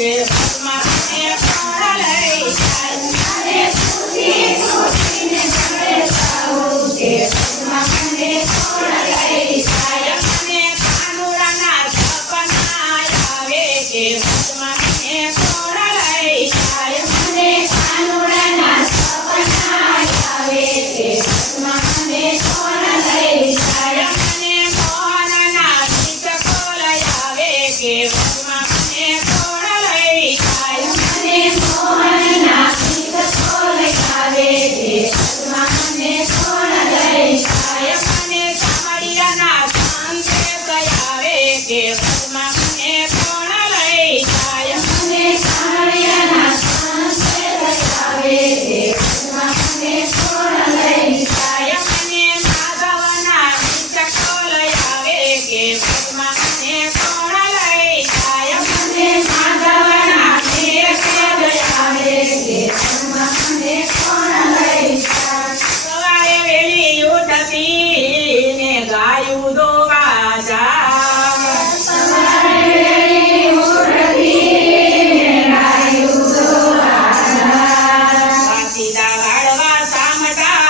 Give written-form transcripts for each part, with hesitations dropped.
કે વચમાં મને કોણ લઈ જાય મને સુધી સોચીને જડે સાવું કે વચમાં મને કોણ લઈ જાય મને કાનુડાના સપના આવે કે વચમાં મને કોણ લઈ જાય મને કાનુડાના સપના આવે કે વચમાં મને કોણ લઈ જાય મને મોહનના ગીત કોલયાવે કે વચમાં મને કોણ લઈ જાય મને મોહનના ગીત કોલયાવે કે વચમાં મને કોણ લઈ જાય મને સામળિયાના સંદેશ આવે કે વચમાં મને કોણ લઈ જાય મને સામળિયાના સંદેશ આવે કે વચમાં મને કોણ લઈ જાય મને માધવના ગીત કોલયાવે કે વચમાં મને કોણ લઈ જાય મને માધવના ગીત કોલયાવે કે વચમાં મને કોણ લઈ જાય સવારે વેલી ઉઠીને ગાયું દોવા જાવ સવારે વેલી ઉઠીને ગાયું દોવા જાવ વાસીદા વાળવા સામટા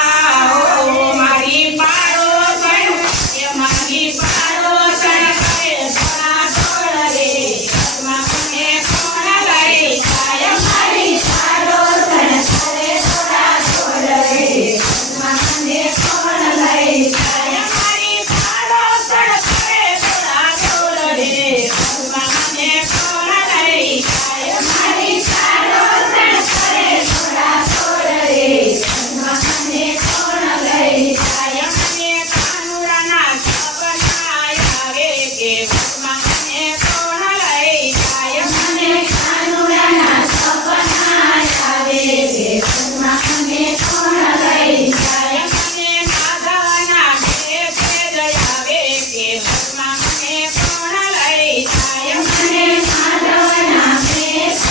ઓ મારી પાડોશણ એ મારી પાડોશણ કરે થોડા થોડ રે વચમાં મને કોણ લઈ જાય મારી પાડોશણ કરે થોડા થોડ રે વચમાં મને કોણ લઈ જાય મારી પાડોશણ કરે થોડા થોડ રે વચમાં મને કોણ લઈ જાય મારી પાડોશણ કરે થોડા થોડ રે વચમાં મને કોણ લઈ જાય મને કાનુડાના સપના આવે કે વચમાં મને કોણ લઈ જાય મને કાનુડાના સપના આવે કે વચમાં મને કોણ લઈ જાય મને માધવના ગીત આવે કે વચમાં મને કોણ લઈ જાય મને માધવના ગીત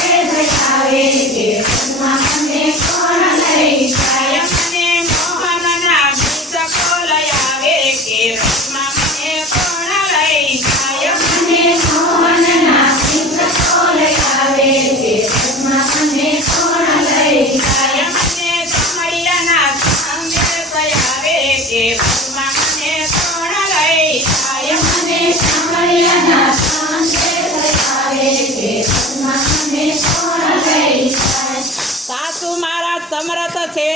આવે કે વચમાં મને કોણ લઈ જાય મને મોહનના ગીત કોલયાવે કે વચમાં મને કોણ લઈ જાય મને મોહનના ગીત કોલયાવે કે વચમાં મને કોણ લઈ જાય મને સામળિયાના સંદેશ આવે કે વચમાં મને કોણ લઈ જાય મને સામળિયાના સંદેશ આવે કે વચમાં મને કોણ લઈ જાય સાસુ મારા સમરથ છે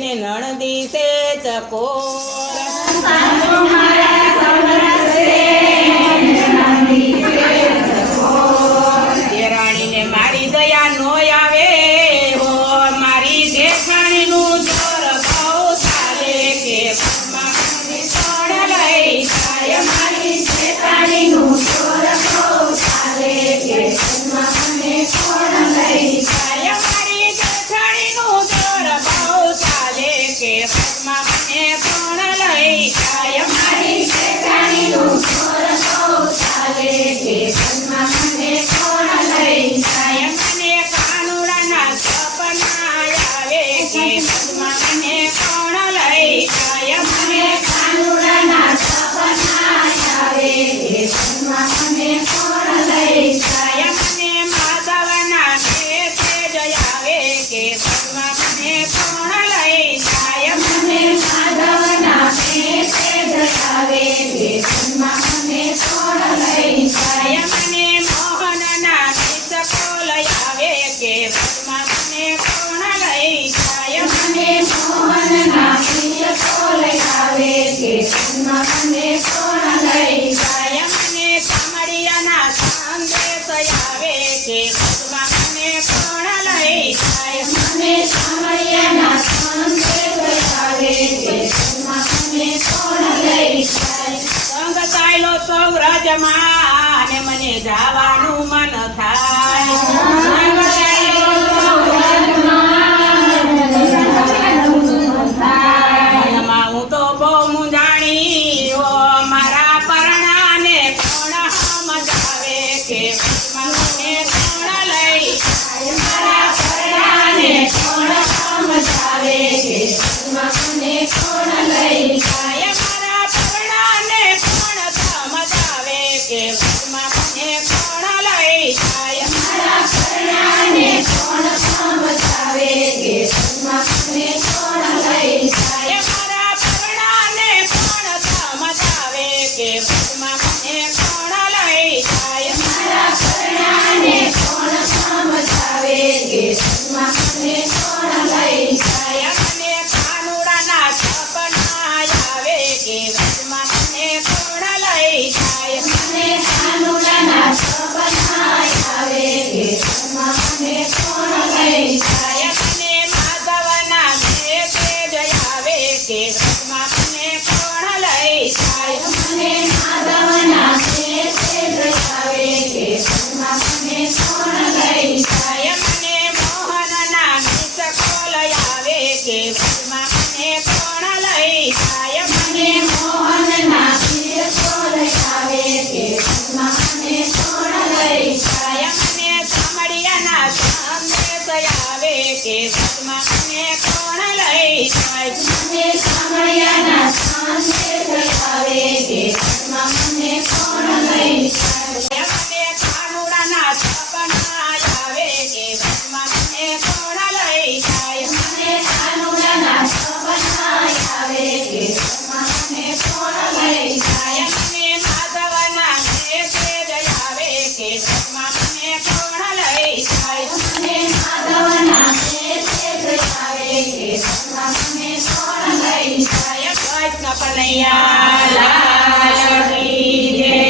ને નણદી છે ચકોર સાસુ મારા સમરથ છે ને નણદી છે ચકોર દેરાણીને મારી દયા નો આવે હો મારી જેઠાણીનું જોર બહુ ચાલે કે વચમાં મને કોણ લઈ જાય મારી જેઠાણીનું જોર બહુ ચાલે કે વચમાં મને કોણ લઈ જાય મારી જેઠાણીનું જોર બહુ ચાલે કે વચમાં મને કોણ લઈ જાય મારી જેઠાણીનું જોર બહુ ચાલે કે વચમાં મને કોણ લઈ જાય મને કાનુડાના સપના આવે કે વચમાં મને કોણ લઈ જાય મને કાનુડાના સપના આવે કે વચમાં મને કોણ લઈ જાય મને માધવના ગીત આવે કે વચમાં મને કોણ લઈ જાય મને માધવના ગીત આવે કે વચમાં મને કોણ લઈ જાય મને મોહનના ગીત કોલયાવે કે વચમાં મને કોણ લઈ જાય મને મોહનના ગીત કોલયાવે કે વચમાં મને કોણ લઈ જાય મને સામળિયાના સંદેશ આવે કે વચમાં મને કોણ લઈ જાય મને સામળિયાના સંદેશ આવે કે વચમાં મને કોણ લઈ જાય સંગ ચાલ્યો સૌ રાજમાં ને મને જવાનું મન થાય સંગ ચાલ્યો સૌ રાજમાં ને મને જવાનું મન થાય મનમાં હું તો બહુ મૂંઝાણી ઓ મારા પરણાને કોણ સમજાવે કે વચમાં મને કોણ લઈ જાય મારા પરણાને કોણ સમજાવે કે વચમાં મને કોણ લઈ જાય મારા પરણાને કોણ સમજાવે કે વચમાં મને કોણ લઈ કનૈયા લાલ કી જય